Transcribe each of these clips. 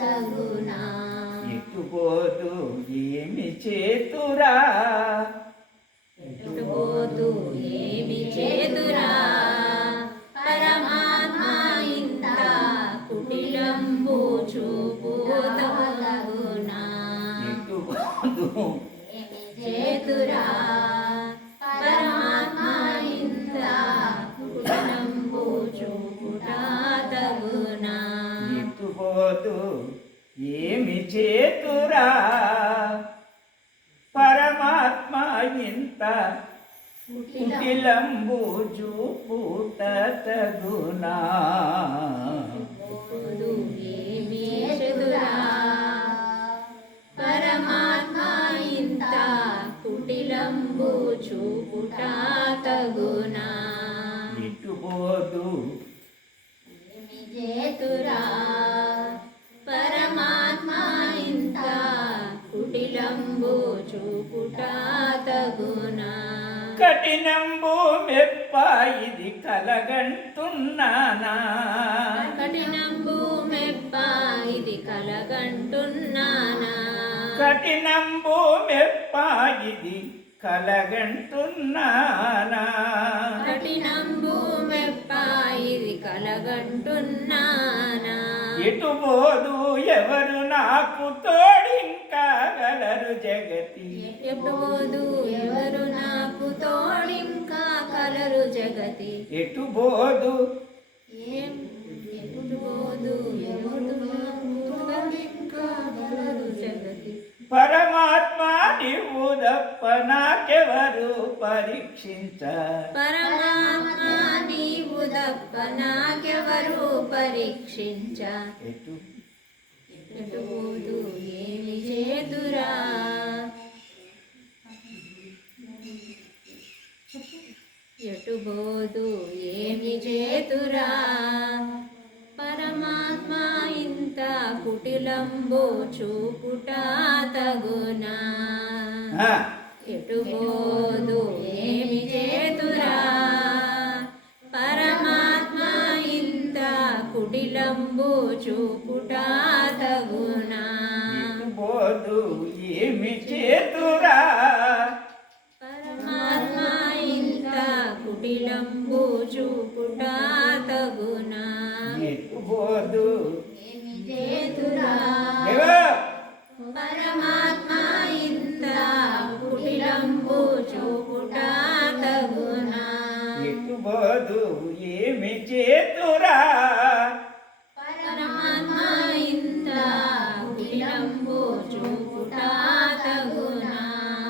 తగునా ఎట్టుపోదు ఏమి చేతురా? ఎట్టుపోతూ ఏమి చేదురా పరమాత్మ ఇంత కుటిలంబు చూపు తగునా ఎట్టుపోదు చేతురా? ఎట్టుపోదు ఏమి చేతురా? పరమాత్మ ఇంత కుటిలంబు చూపుట తగునా? పరమాత్మ ఇంత కుటిలంబు చూపుటా చూపుట తగునా కఠినంబు మెప్ప ఇది కలగంటున్నానా? కఠినంబు మెప్ప ఇది కలగంటున్నానా? కఠినంబు మెప్ప ఇది కలగంటున్నానా? కఠినంబు మెప్ప ఇది కలగంటున్నానా? ఎటు పోదు ఎవరు నాకు తోడింకా గలరు జగతి. ఎటుపోదు ఎవరు నాకు తోడింకా కలరు జగతి. ఎటు పోదు ఏం? ఎటుపోదు ఎవరు నాకు తోడింకా కలరు జగతి. పరమాత్మ నీవు తప్ప నాకెవరు పరీక్షించ. పరమాత్మ నీవు తప్ప నాకెవరు పరీక్షించ. ఎటు? ఎటుపోదు ఏమి చేదురా. ఎటుబోదు ఏమి చేతురా పరమాత్మ ఇంత కుటిలంబు చూపుట తగునా. ఎటుబోదు ఏమి చేతురా పరమాత్మ ఇంత కుటిలంబు చూపుట తగునా. పోదు ఏమి చేతురా? పరమాత్మ ఇంత కుటిలంబు చూపుట తగునా? ఎటు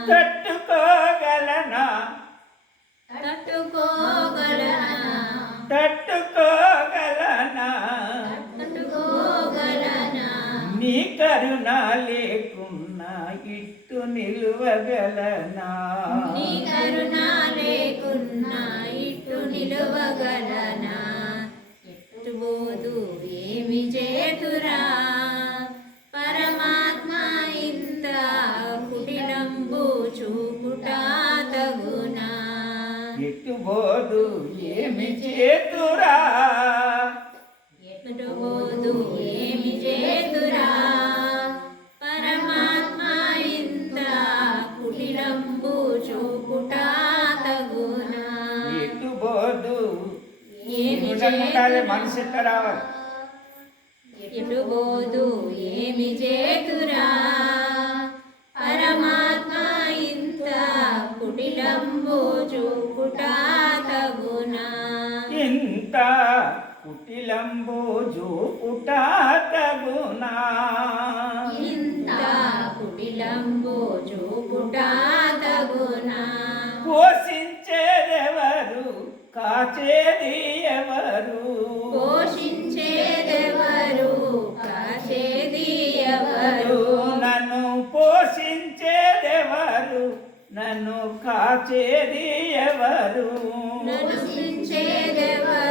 తట్టుకోగలనా? తట్టుకోగలనా? తట్టుకోగలనా? తట్టుకోగలనా? నీ కరుణ లేకున్నా ఇట్టు నిలువగలనా? నీ కరుణ లేకున్నా ఇటు నిలువగలనా? ఎట్టుబోదు ఏమి చేతురా? చేతురా. ఎట్టుబోదు ఏమి చేతురా? పరమాత్మ ఇంత కుటిలంబు చూపుట తగునా? ఎటు పోదు? ఏమి ఉండాలి మనసు ఎట్లా రావాలి? ఎటుబోదు ఏమి చేతురా? పరమాత్మ ఇంత కుటిలంబు కుటిలంబు చూపుట తగునా ఇంత కుటిలంబు చూపుట తగునా పోషించేదెవరు కాచేది ఎవరు? పోషించేదెవరు కాసేది ఎవరు? నన్ను పోషించేదెవరు నన్ను కాచేది ఎవరు? నడిపించేదెవరు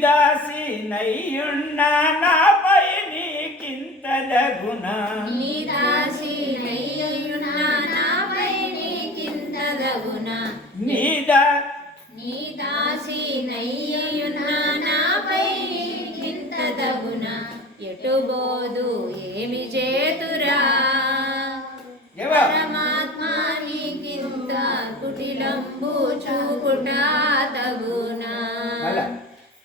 నీ దాసి నయ్యున్నా నాపై నీకింత దగున నీ దాసి నయ్యున్నా నాపై నీకింతదగునా నీదా నీ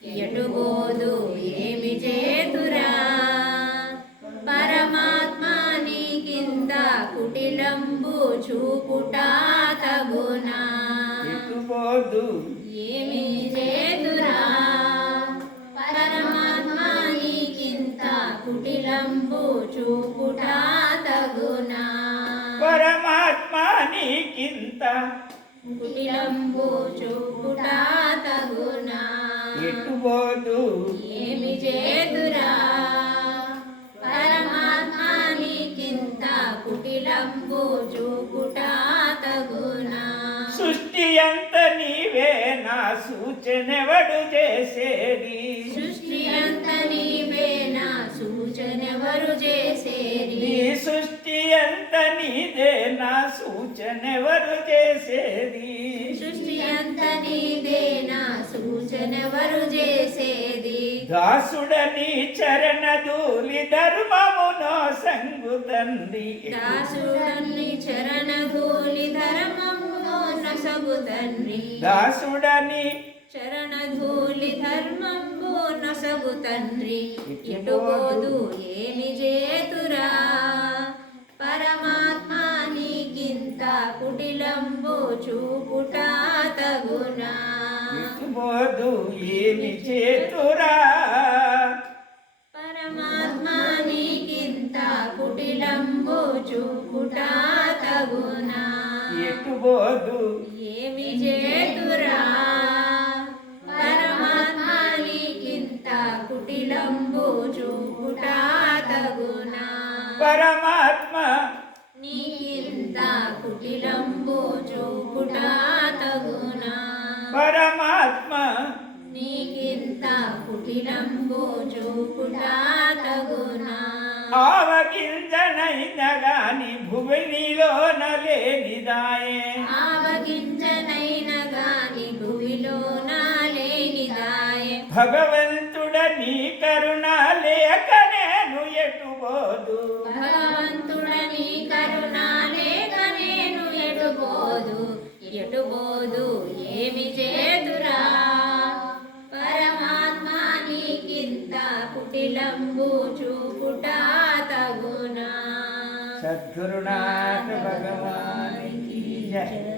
ఎటుబోదు ఏమి చేతురా? పరమాత్మ నీకింత కుటిలంబు చూపుటా తగునా? ఎటుపోదు ఏమి చేతురా? పరమాత్మ నీకింత కుటిలంబు చూపుటా తగునా? పరమాత్మ నీకింత కుటిలంబు చూపుటా తగునా? ఎటుపోదు ఏమి చేతురా? పరమాత్మ నీకింత కుటిలంబు చూపుటా తగునా? సృష్టి అంత నీవే నా సూచనెవడు చేసేది? సృష్టి అంత నీవే నా సూచనెవరు చేసేది? నీ సృష్టి దాసుడని చరణ ధూళి ధర్మమునో సంగు తండ్రి. దాసుడన్ని చరణ ధూళి ధర్మములో నసగు తండ్రి. దాసుడని చరణ ధూళి ధర్మంబు నసగు తండ్రి. ఇటుబోదు ఏమి చేతురా? పరమాత్మ నీకింత కుటిలంబు చూపుటా తగునా? ఏమి చేతురా ఎటుబోదు? ఏమి చేతురా పరమాత్మ నీకింత కుటిలంబు చూపుటా తగునా? పరమాత్మ నీకింత కుటిలంబు చూపుటా తగునా? పరమాత్మ నీకింత కుటిలంబు చూపుటా తగునా? ఆవగింజనైన గాని భువనిలో నలేనిదాయే ఆవగించనైన గాని భువిలో నాలేనిదాయే భగవంతుడ నీ కరుణ లేక నేను ఎటుబోదు భగవంతుడని కరుణ లేక నేను ఎటుబోదు ఎటుబోదు ఏమి చేదురా? కుటిలంబు చూపుటా తగునా. సద్గురునాథ భగవాన్ కీ జయ.